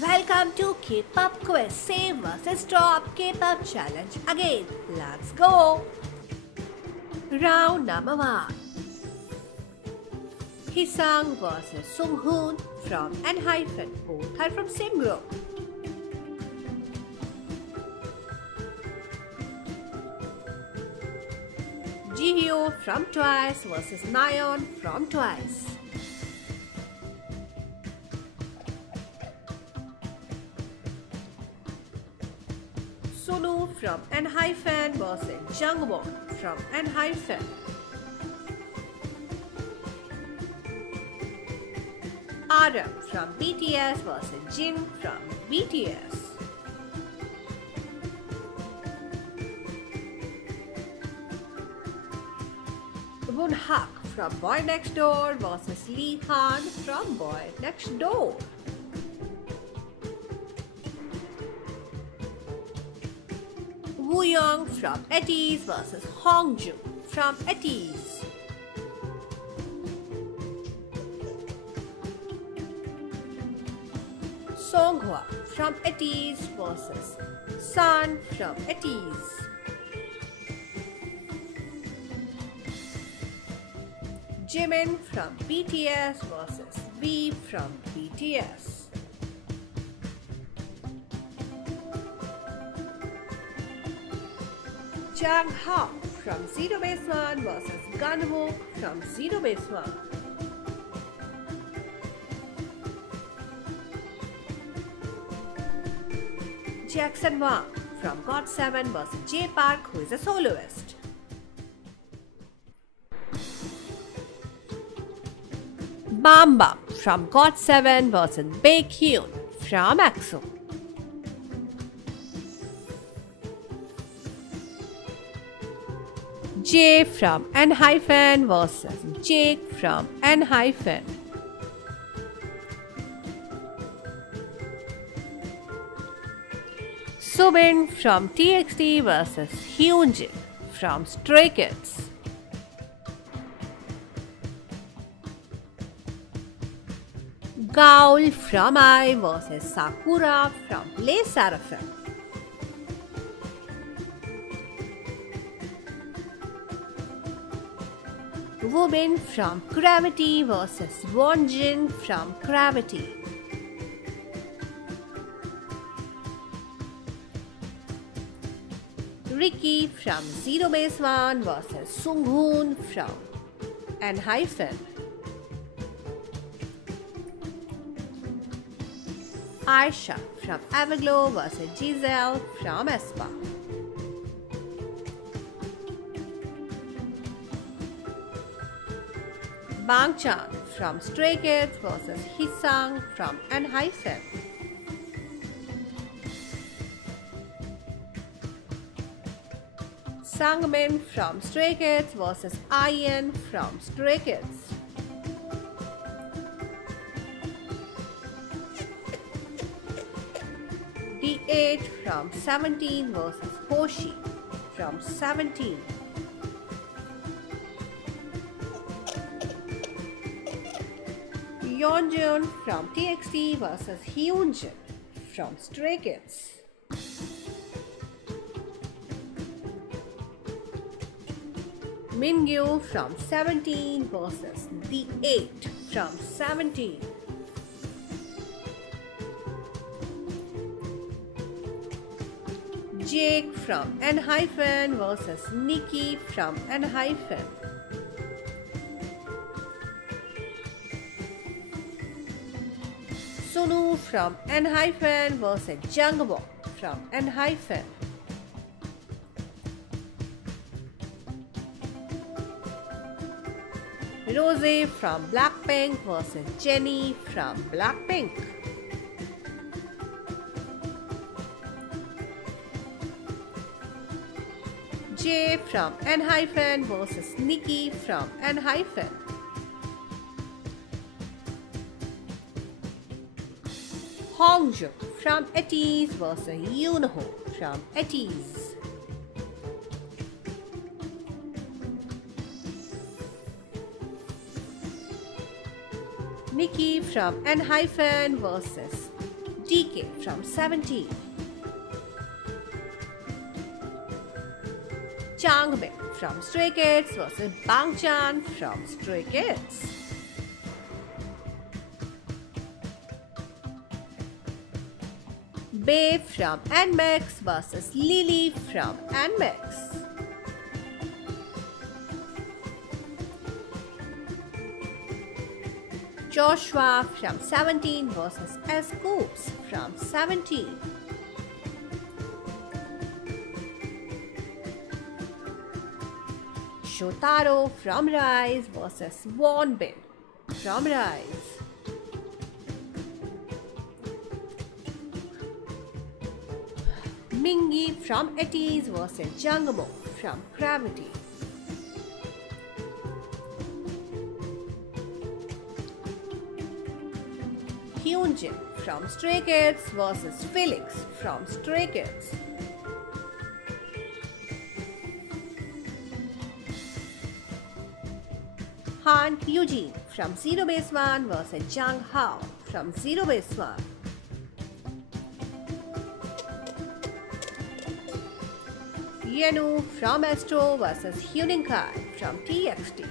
Welcome to K-pop quiz. Same versus top K-pop challenge again. Let's go. Round number 1. Hisang versus Sunghoon from N-Hyphen. Both are from same group. Jihyo from Twice versus Nayeon from Twice. Sunu from N-Hyphen versus Jungwon from N-Hyphen. Adam from BTS versus Jin from BTS. Woonhak from Boy Next Door versus Lee Han from Boy Next Door. Wooyoung from ETIES versus Hongjoong from ETIES. Songhwa from ETIES versus Sun from ETIES. Jimin from BTS versus V from BTS. Jang Ha from Zero Base One versus Gunwook from Zero Base One. Jackson Wang from GOT7 versus J Park, who is a soloist. Bam Bam from GOT7 versus Baekhyun from EXO. J from N-Hyphen versus Jake from N-Hyphen. Subin from TXT versus Hyunjin from Stray Kids. Gaul from I versus Sakura from Les Seraphim. Woobin from Gravity versus Wonjin from Gravity. Ricky from Zero Base One versus Sunghoon from N-Hyphen. Aisha from Everglow versus Giselle from aespa. Bangchan from Stray Kids versus Hisang from N-Hyphen. Sangmin from Stray Kids versus IN from Stray Kids. D8 from 17 versus Hoshi from 17. Yeonjun from TXT versus Hyunjin from Stray Kids. Mingyu from 17 versus D8 from 17. Jake from N-Hyphen versus Nikki from N-Hyphen. Sunu from N-Hyphen versus Jungwon from N-Hyphen. Rose from Blackpink versus Jennie from Blackpink. J from N-Hyphen versus Nikki from N-Hyphen. Hongjoong from ETIES versus Yoonho from ETIES. Nikki from N-Hyphen versus DK from 17. Changbin from Stray Kids versus Bangchan from Stray Kids. Babe from NMIX versus Lily from NMIX. Joshua from 17 versus Scoops from 17. Shotaro from Rise versus Wonbin from Rise. Mingi from Etis versus Jangmo from Gravity. Hyunjin from Stray Kids versus Felix from Stray Kids. Han Eugene from Zero Base One versus Jang Hao from Zero Base One. Yenu from Astro versus Huninkai from TXT.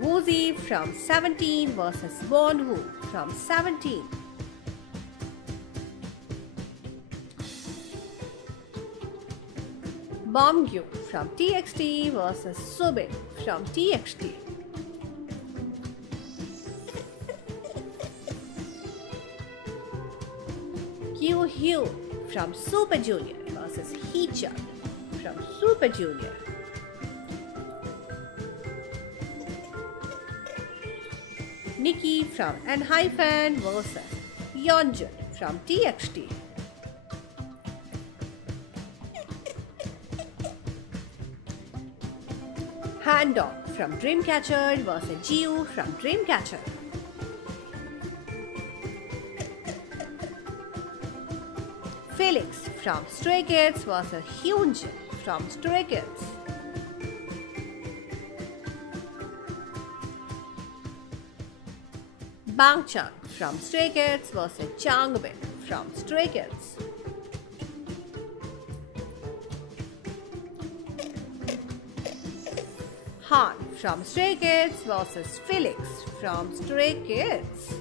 Woozy from 17 versus Wonwoo from 17. Bomgyu from TXT versus Subin from TXT. Hyu from Super Junior versus Heechan from Super Junior. Nikki from N-Hyphen versus Yeonjun from TXT. Handong from Dreamcatcher versus Jiu from Dreamcatcher. Felix from Stray Kids versus Hyunjin from Stray Kids. Bangchan from Stray Kids versus Changbin from Stray Kids. Han from Stray Kids versus Felix from Stray Kids.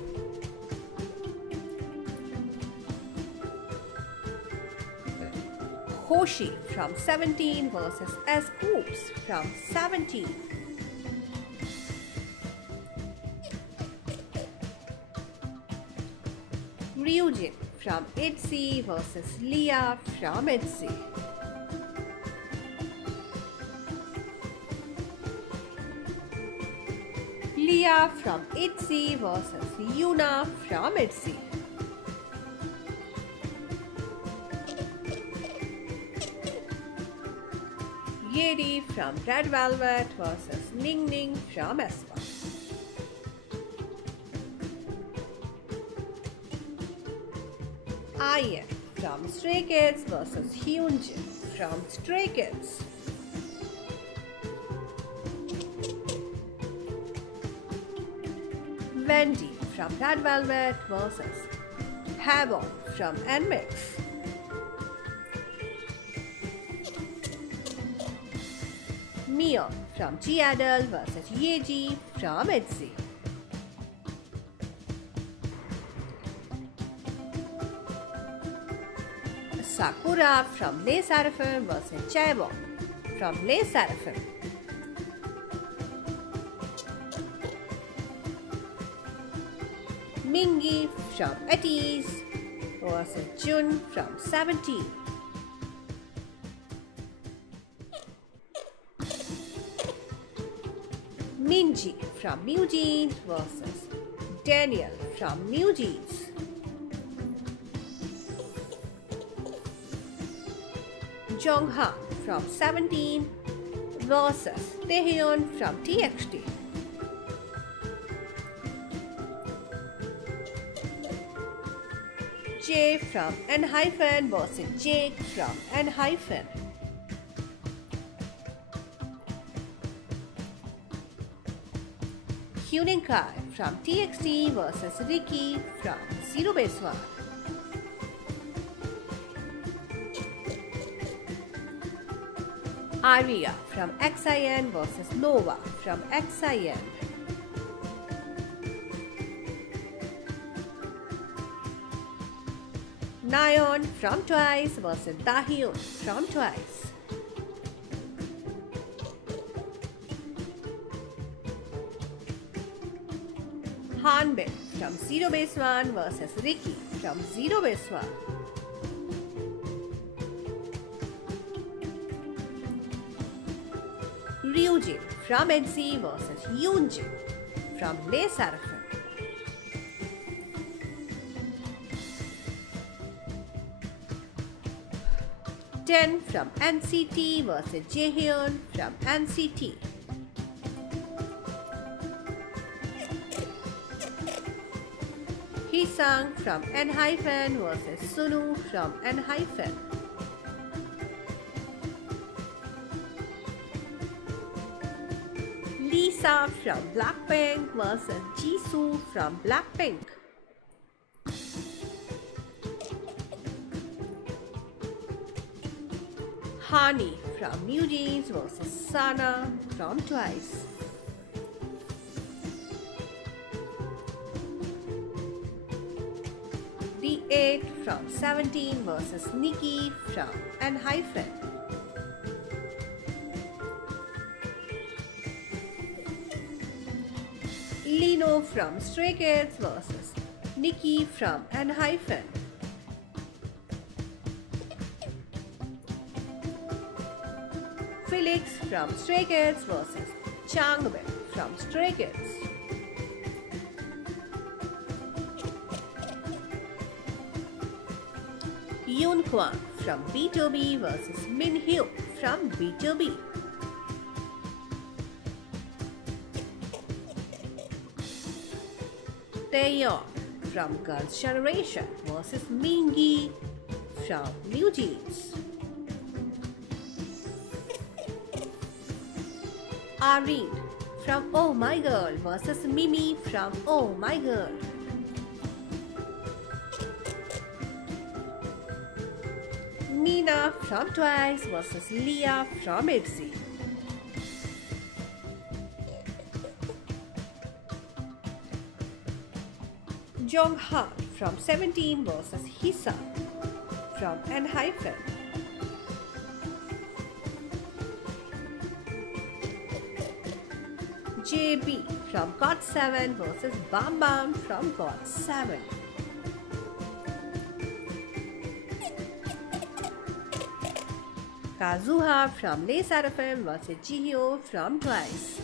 Hoshi from 17 versus Scoops from 17. Ryujin from ITZY versus Leah from ITZY. Leah from ITZY versus Yuna from ITZY. Yeri from Red Velvet versus Ning Ning from aespa. Ian from Stray Kids versus Hyunjin from Stray Kids. Wendy from Red Velvet versus Havok from NMIX. Mio from G-Idol versus Yeji from ITZY. Sakura from Les Seraphim versus Chaebon from Les Seraphim. Mingi from Etis versus Jun from 17. Minji from New Jeans versus Daniel from New Jeans. Jonghan from 17 versus Taehyun from TXT. Jay from N-Hyphen versus Jake from N-Hyphen. Hyuning Kai from TXT versus Ricky from Zero Base One. Aria from XIN versus Nova from XIN. Nayeon from Twice versus Dahyun from Twice. Hanbin from Zero Base One versus Ricky from Zero Base One. Ryujin from EDSI versus Yoonjin from Les Seraphim. Ten from NCT versus Jaehyun from NCT. Hee-sang from N-hyphen versus Sunu from N-hyphen. Lisa from Blackpink versus Jisoo from Blackpink. Hani from New Jeans versus Sana from Twice. D8 from 17 versus Nikki from N-hyphen. Lino from Stray Kids versus Nikki from N-hyphen. Felix from Stray Kids versus Changbin from Stray Kids. Yoon Kwang from B2B versus Min Hyuk from B2B. Taeyeon from Girls' Generation versus Mingi from New Jeans. Areen from Oh My Girl versus Mimi from Oh My Girl. Nina from Twice versus Leah from ITZY. Jonghan from 17 versus Hisa from N-hyphen. JB from GOT7 versus Bam Bam from GOT7. Kazuha from Les Seraphim versus Jihyo from Twice.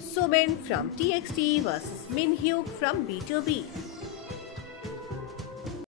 Soobin from TXT versus Min Hyuk from B2B.